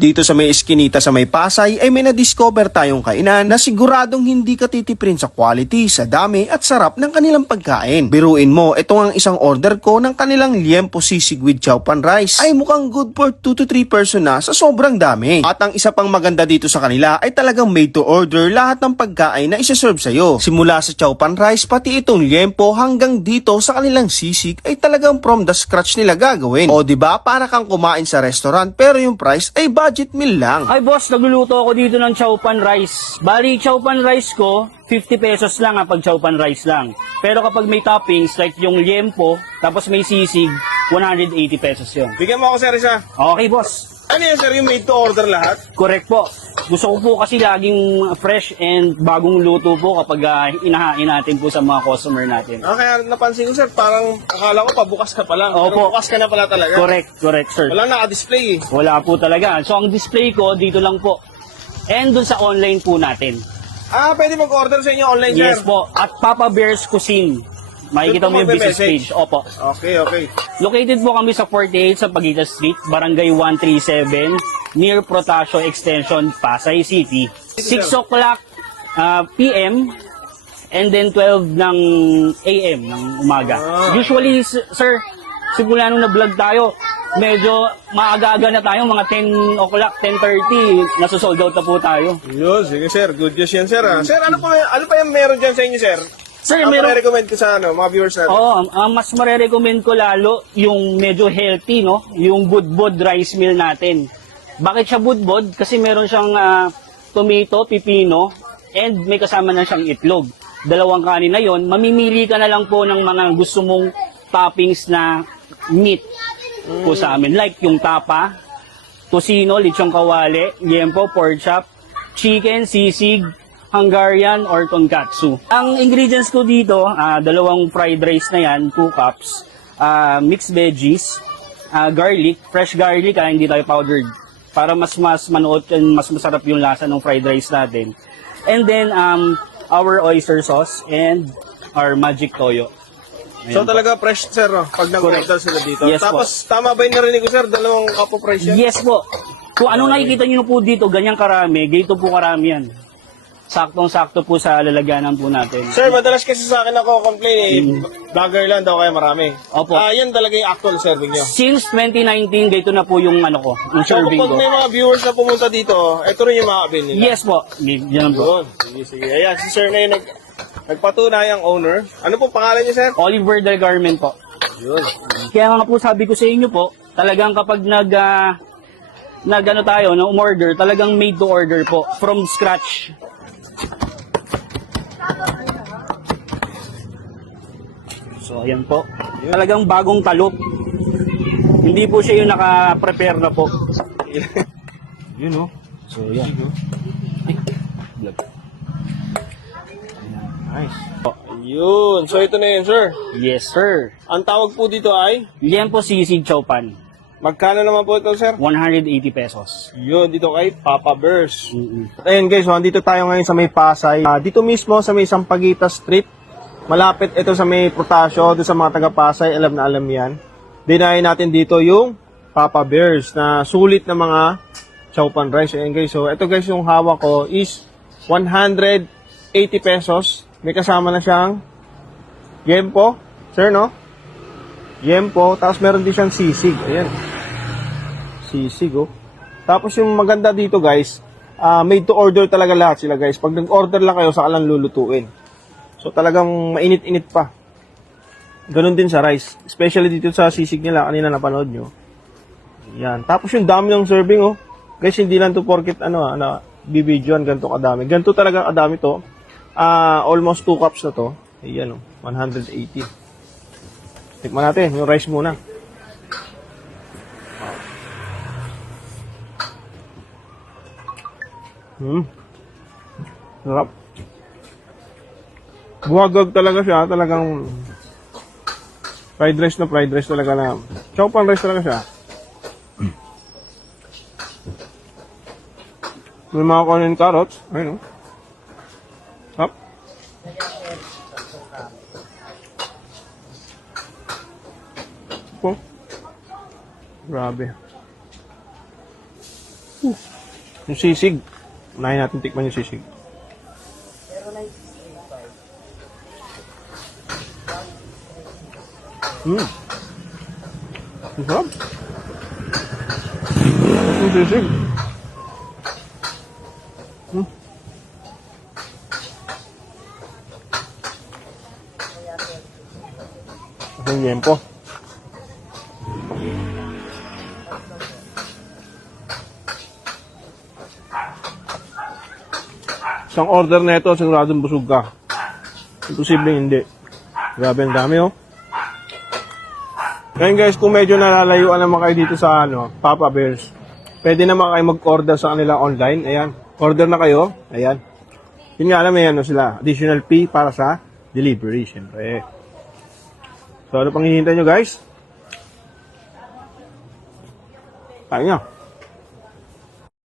Dito sa may eskinita sa may Pasay ay may na-discover tayong kainan na siguradong hindi ka titiprin sa quality, sa dami at sarap ng kanilang pagkain. Biruin mo, ito ang isang order ko ng kanilang liempo sisig with chow pan rice. Ay mukhang good for 2 to 3 person na sa sobrang dami. At ang isa pang maganda dito sa kanila ay talagang made to order lahat ng pagkain na isa-serve sa'yo. Simula sa chow pan rice pati itong liempo hanggang dito sa kanilang sisig ay talagang from the scratch nila gagawin. O diba, para kang kumain sa restaurant pero yung price ay budget meal lang. Ay boss, nagluluto ako dito ng chow pan rice. Bali, chow pan rice ko, 50 pesos lang pag chow pan rice lang. Pero kapag may toppings like yung liempo, tapos may sisig, 180 pesos yun. Bigyan mo ako, sir, isa. Okay boss, Ano yan, sir? Yung made to order lahat? correct po. Gusto ko po kasi laging fresh and bagong luto po kapag inahain natin po sa mga customer natin. Kaya napansin ko, sir, parang akala ko pabukas ka pa lang. Pero Opo. bukas ka na pala talaga. Correct sir. Wala naka-display eh. Wala po talaga. So ang display ko dito lang po. And dun sa online po natin. Pwede mag-order sa inyo online, sir? Yes po. At Papa Bear's Cuisine. Makikita mo yung business page. Opo. Okay. Located po kami sa 48 sa Paguita Street, Barangay 137, near Protasio Extension, Pasay City. 6 o'clock PM and then 12 ng AM ng umaga. Usually, sir, simula nung na-vlog tayo, medyo maaga-aga na tayo, mga 10 o'clock, 10:30, nasusold out na po tayo. Yun, sige, sir. Good news yan, sir. Sir, ano pa yung meron dyan sa inyo, sir? Sir, Ano meron... recommend ko sa mga viewers natin? Oo, mas marerecommend ko lalo yung medyo healthy, no? Yung budbod rice meal natin. Bakit siya budbod? Kasi meron siyang tomato, pipino, and may kasama na siyang itlog. Dalawang kanin na yon. Mamimili ka na lang po ng mga gusto mong toppings na meat po sa amin. Like yung tapa, tosino, lechong kawali, liempo, pork chop, chicken, sisig, Hungarian or tonkatsu. Ang ingredients ko dito, dalawang fried rice na yan, 2 cups, mixed veggies, garlic, fresh garlic, hindi tayo powdered. Para mas manuot and mas masarap yung lasa ng fried rice natin. And then, our oyster sauce and our magic toyo. So talaga fresh, sir, no? Pag nag-order sila dito. Yes, Tapos, tama ba yung narinig ko, sir? Dalawang cup of rice yan? Yes po. Kung ano nakikita nyo po dito, ganyang karami, ganito po karami yan. Saktong-sakto po sa lalagyanan po natin. Sir, madalas kasi sa akin ako complain vlogger lang daw kaya marami. Opo. Yan talaga yung actual serving nyo. Since 2019, ganito na po yung yung So serving kapag ko. may mga viewers na pumunta dito, ito rin yung makakabil nila. Yes po. Yan po. Yun. Sige. Ayan, si sir na yung nagpatunay ang owner. Ano po pangalan niyo, sir? Oliver Del Carmen po. Yun. Kaya nga po sabi ko sa inyo po, talagang kapag tayo, no, umorder, talagang made to order po. From scratch. So, ayan po. Talagang bagong talop. Hindi po siya yung naka-prepare na po. Yun, no? So, yan. Ay, vlog. Nice. Yun. So ito na yun, sir. Yes, sir. Ang tawag po dito ay, Liempo sisig chow pan. magkano naman po ito, sir? 180 pesos. Yun, dito kay Papa Bears. Mm-mm. Ayun guys, so andito tayo ngayon sa may Pasay. Dito mismo sa may Sampaguita Street. Malapit ito sa may Protasio, doon sa mga taga Pasay, alam na alam yan. Dinayin natin dito yung Papa Bears na sulit na mga chow pan rice. Ayun guys, so ito guys yung hawak ko is 180 pesos. May kasama na siyang liempo, sir, no? Liempo, tapos meron din siyang sisig. Ayan. Sisig, oh. Tapos yung maganda dito guys, made to order talaga lahat sila guys. Pag nag-order lang kayo, saka lang lulutuin. So talagang mainit-init pa. Ganun din sa rice. Especially dito sa sisig nila, kanina napanood nyo. Yan. Tapos yung dami ng serving, oh. Guys, hindi lang to porket bibidyoan, ganito kadami. Ganito talaga kadami to. Almost 2 cups na to. Ayan, oh. 180. Tikman natin, yung rice muna. Sarap. Buhagag talaga siya, talagang fried rice talaga na. Chow pan rice talaga siya. May mga kanin carrots, ayun, oh. Sarap. Oh. Grabe. Yung sisig. Unahin natin tikman yung sisig. Ang sarap. Yung sisig. Ang yempo. Isang order na ito, siguradong busog ka. Imposible hindi. Grabe, ang dami oh. Ngayon guys, kung medyo nalalayuan naman kayo dito sa Papa Bears, pwede naman kayo mag-order sa kanila online. Ayan, order na kayo. Ayan. Yun nga alam, may sila. Additional fee para sa delivery, syempre. So, ano pang hihintay nyo guys? Kain nyo.